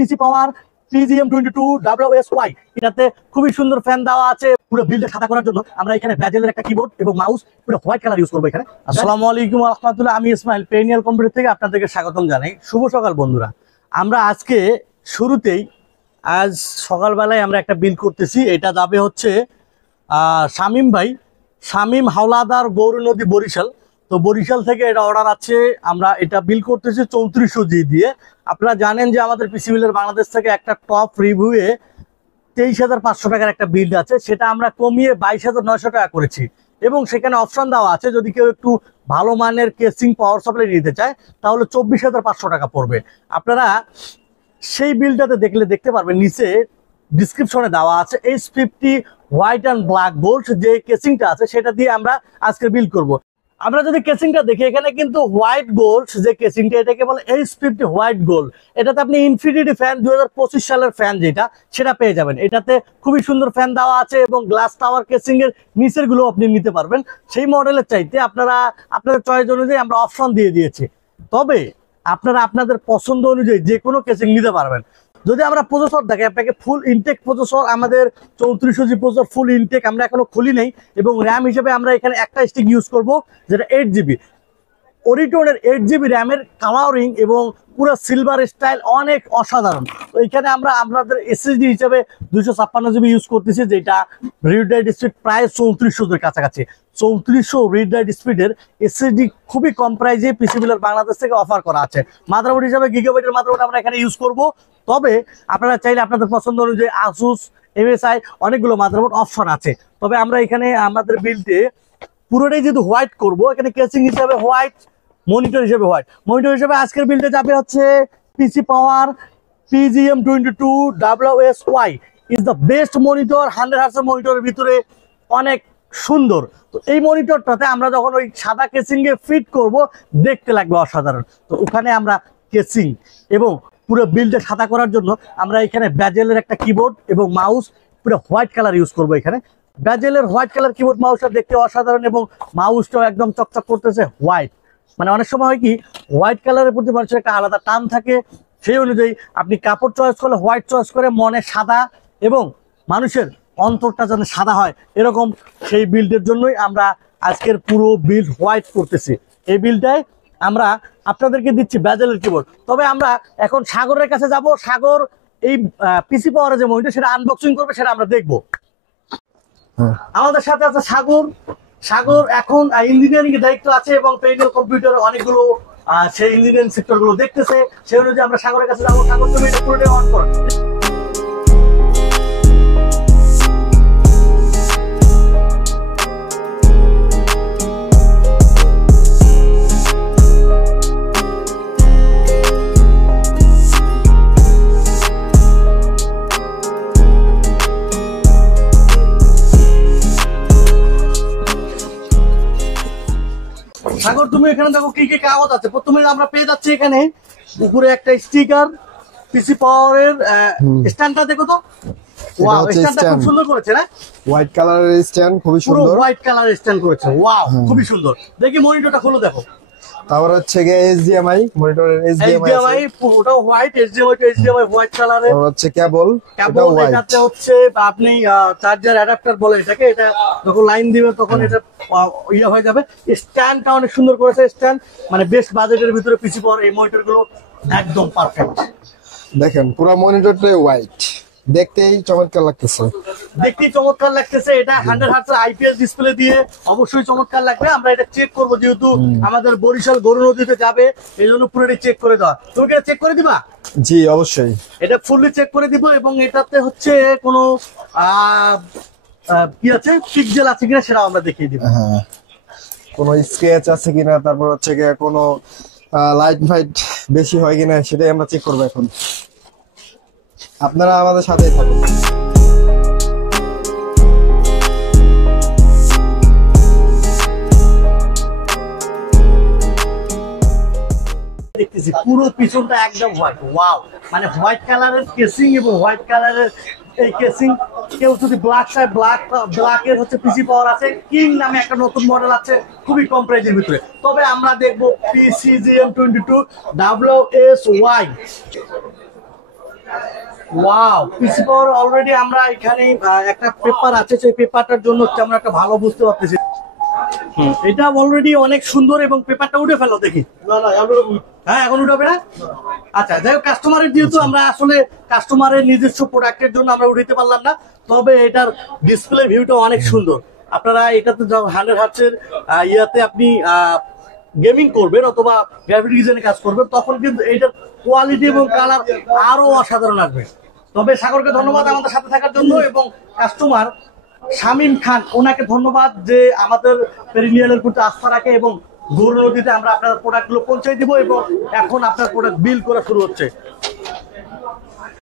পিসি পাওয়ার PGM22WSY এটাতে খুবই সুন্দর ফ্যান দেওয়া আছে। পুরো বিল্ডে খাতা করার জন্য আমরা এখানে ব্যাজেলের একটা কিবোর্ড এবং মাউস পুরো হোয়াইট কালার ইউজ করবো এখানে। আসসালামু আলাইকুম ওয়া রাহমাতুল্লাহ, আমি ইসমাইল পেনিয়াল কম্পিউটার থেকে আপনাদেরকে স্বাগতম জানাই। শুভ সকাল বন্ধুরা। আমরা আজকে শুরুতেই আজ সকালবেলায় আমরা একটা বিল করতেছি। এটা যাবে হচ্ছে শামীম ভাই, শামীম হাওলাদার গৌরী নদী বরিশাল। তো বরিশাল থেকে এটা অর্ডার আছে। আমরা এটা বিল করতেছি 3400 জি দিয়ে। আপনারা জানেন যে আমাদের পিসি বিলের বাংলাদেশ থেকে একটা টপ রিভিউয়ে 23,500 টাকার একটা বিল আছে, সেটা আমরা কমিয়ে 22,900 টাকা করেছি এবং সেখানে অপশন দেওয়া আছে যদি কেউ একটু ভালো মানের কেসিং পাওয়ার সাপ্লাই নিতে চায় তাহলে 24,500 টাকা পড়বে। আপনারা সেই বিলটাতে দেখতে পারবেন, নিচে ডিসক্রিপশনে দেওয়া আছে H50 white and black gold যে কেসিংটা আছে সেটা দিয়ে আমরা আজকে বিল করব। আমরা যদি কেসিংটা দেখি এখানে কিন্তু হোয়াইট গোল্ড যে কেসিংটা এটাকে বলে H50 হোয়াইট গোল্ড। এটাতে আপনি ইনফিনিটি ফ্যান 2025 সালের ফ্যান যেটা সেটা পেয়ে যাবেন। এটাতে খুবই সুন্দর ফ্যান দেওয়া আছে এবং গ্লাস টাওয়ার কেসিং এর নিচের গুলো আপনি নিতে পারবেন। সেই মডেলের চাইতে আপনাদের চয়েস অনুযায়ী আমরা অপশন দিয়ে দিয়েছি। তবে আপনারা আপনাদের পছন্দ অনুযায়ী যে কোনো কেসিং নিতে পারবেন। যদি আমরা প্রসেসর দেখি, আপনাকে ফুল ইনটেক প্রসেসর, আমাদের 3400 জি প্রসেসর ফুল ইনটেক, আমরা এখনো খুলি নেই। এবং র্যাম হিসেবে আমরা এখানে একটা স্টিক ইউজ করব যেটা 8GB অরিটনের 8GB র্যামের কালারিং এবং পুরো সিলভার স্টাইল অনেক অসাধারণ। তো এখানে আমরা আপনাদের এসএসডি হিসেবে 256GB ইউজ করতেছি, যেটা রিড রাইট স্পিড প্রায় 3400 এর কাছাকাছি। 3400 রিড রাইট স্পিডের এসএসডি খুবই কম প্রাইসে পিসি বিলের বাংলাদেশ থেকে অফার করা আছে। মাদারবোর্ড হিসেবে গিগাবাইটের মাদারবোর্ড আমরা এখানে ইউজ করব। তবে আপনারা চাইলে আপনাদের পছন্দ অনুযায়ী আসুস, MSI অনেকগুলো মাদারবোর্ড অপশন আছে। তবে আমরা এখানে আমাদের বিলতে পুরোটাই যেহেতু হোয়াইট করব, এখানে কেসিং হিসেবে হোয়াইট, মনিটর হিসেবে হোয়াইট। মনিটর হিসেবে আজকের বিলটা যাবে হচ্ছে পিসি পাওয়ার PGM22WSY is the best monitor. 100 হার্টজের মনিটরের ভিতরে অনেক সুন্দর। তো এই মনিটরটাতে আমরা যখন ওই সাদা কেসিং এ ফিট করব দেখতে লাগবে অসাধারণ। তো ওখানে আমরা কেসিং এবং পুরো বিলটা সাদা করার জন্য আমরা এখানে ব্যাজেলের একটা কিবোর্ড এবং মাউস পুরো হোয়াইট কালার ইউজ করব। এখানে ব্যাজেলের হোয়াইট কালার কিবোর্ড মাউসটা দেখতে অসাধারণ এবং মাউসটাও একদম চকচক করতেছে হোয়াইট। মানে অনেক সময় হয় কি হোয়াইট কালারের প্রতি মানুষের একটা আলাদা টান থাকে, সেই অনুযায়ী আপনি কাপড় চয়েস করলে হোয়াইট চয়েস করে মনে সাদা এবং মানুষের অন্তরটা যেন সাদা হয় এরকম, সেই বিল্ডের জন্যই আমরা আজকের পুরো বিল্ড হোয়াইট করতেছি। এই বিলটায় আমরা আপনাদেরকে দিচ্ছি ব্যাজেলের কিবোর্ড। তবে আমরা এখন সাগরের কাছে যাব। সাগর এই পিসি পাওয়ারের যে মনিটর সেটা আনবক্সিং করবে, সেটা আমরা দেখব। আমাদের সাথে আছে সাগর। সাগর এখন ইঞ্জিনিয়ারিং এর দায়িত্ব আছে এবং পেনিয়াল কম্পিউটার অনেকগুলো সেই ইঞ্জিনিয়ারিং সেক্টর গুলো দেখতেছে। সেই অনুযায়ী আমরা সাগরের কাছে যাবো। সাগর তুমি এটা পুরোটাই অন করো। সাগর তুমি এখানে দেখো কি কি কাগজ আছে। প্রথমে আমরা পেয়ে যাচ্ছি এখানে উপরে একটা স্টিকার, পিসি পাওয়ারের স্ট্যান্ডটা দেখো তো। ওয়াও, স্ট্যান্ডটা খুব সুন্দর করেছে না? হোয়াইট কালারের স্ট্যান্ড, খুবই সুন্দর। পুরো হোয়াইট কালারের স্ট্যান্ড করেছে। ওয়াও, খুবই সুন্দর। দেখি মনিটরটা খুলে দেখো। তারপর হচ্ছে HDMI, মনিটরের HDMI পুরোটাও হোয়াইট, HDMI হোয়াইট কালারের। আর হচ্ছে কেবল, এটাতে হচ্ছে আপনি চার্জার অ্যাডাপ্টার বলে এটাকে। এটা যখন লাইন দিবে তখন এটা ইয়ে হয়ে যাবে। স্ট্যান্ডটা অনেক সুন্দর করেছে। স্ট্যান্ড মানে বেস্ট বাজেটের ভিতরে পিসি পাওয়ার এই মনিটর গুলো একদম পারফেক্ট। দেখেন পুরো মনিটরটাই হোয়াইট, দেখতেই চমৎকার লাগতেছে। এটা 100 হার্টজ IPS ডিসপ্লে দিয়ে অবশ্যই চমৎকার লাগবে। আমরা এটা চেক করব, যেহেতু আমাদের বরিশাল গরু নদীতে যাবে এই জন্য পুরোটা চেক করে দেওয়া। তুমি কি চেক করে দিবা? জি অবশ্যই, এটা ফুললি চেক করে দিব। এবং এটাতে হচ্ছে কোনো কি আছে, পিক্সেল আছে কিনা সেটাও আমরা দেখিয়ে দিব। হ্যাঁ, কোনো স্ক্র্যাচ আছে কিনা, তারপর হচ্ছে কোনো লাইট ফাইট বেশি হয় কিনা সেটাই আমরা চেক করবো এখন। আপনারা আমাদের সাথেই থাকুন। দেখতেছি পুরো পিছনটা একদম হোয়াইট। ওয়াও, মানে হোয়াইট কালারের কেসিং এবং হোয়াইট কালারের এই কেসিং। কেউ যদি ব্ল্যাক চায়, ব্ল্যাকের হচ্ছে পিসি পাওয়ার আছে। কিং নামে একটা নতুন মডেল আছে খুবই কম প্রাইসের ভিতরে। তবে আমরা দেখবো PGM22WSY। ওয়াও, পিসি পাওয়ার অলরেডি আমরা এখানে একটা পেপার আছে, সেই পেপারটার জন্য হচ্ছে আমরা একটা ভালো বুঝতে পারতেছি। এটা অলরেডি অনেক সুন্দর এবং পেপারটা উঠে ফেলো দেখি। হ্যাঁ, এখন উঠাবে না। আচ্ছা, যাই হোক, কাস্টমারের যেহেতু আমরা আসলে কাস্টমারের নিজস্ব প্রোডাক্টের জন্য আমরা উঠাতে পারলাম না, তবে এটার ডিসপ্লে ভিউটা অনেক সুন্দর। আপনারা এটাতে 100 হার্টজের ইয়াতে আপনি গেমিং করবেন অথবা গ্রাফিক ডিজাইনে কাজ করবেন, তখন কিন্তু এটার কোয়ালিটি এবং কালার আরো অসাধারণ আসবে। তবে সাগরকে ধন্যবাদ আমাদের সাথে থাকার জন্য, এবং কাস্টমার শামীম খান, ওনাকে ধন্যবাদ যে আমাদের পেরিনিয়ালের প্রতি আস্থা রাখে এবং গৌর নদীতে আমরা আপনার প্রোডাক্টগুলো পৌঁছে দিব, এবং এখন আপনার প্রোডাক্ট বিল করা শুরু হচ্ছে।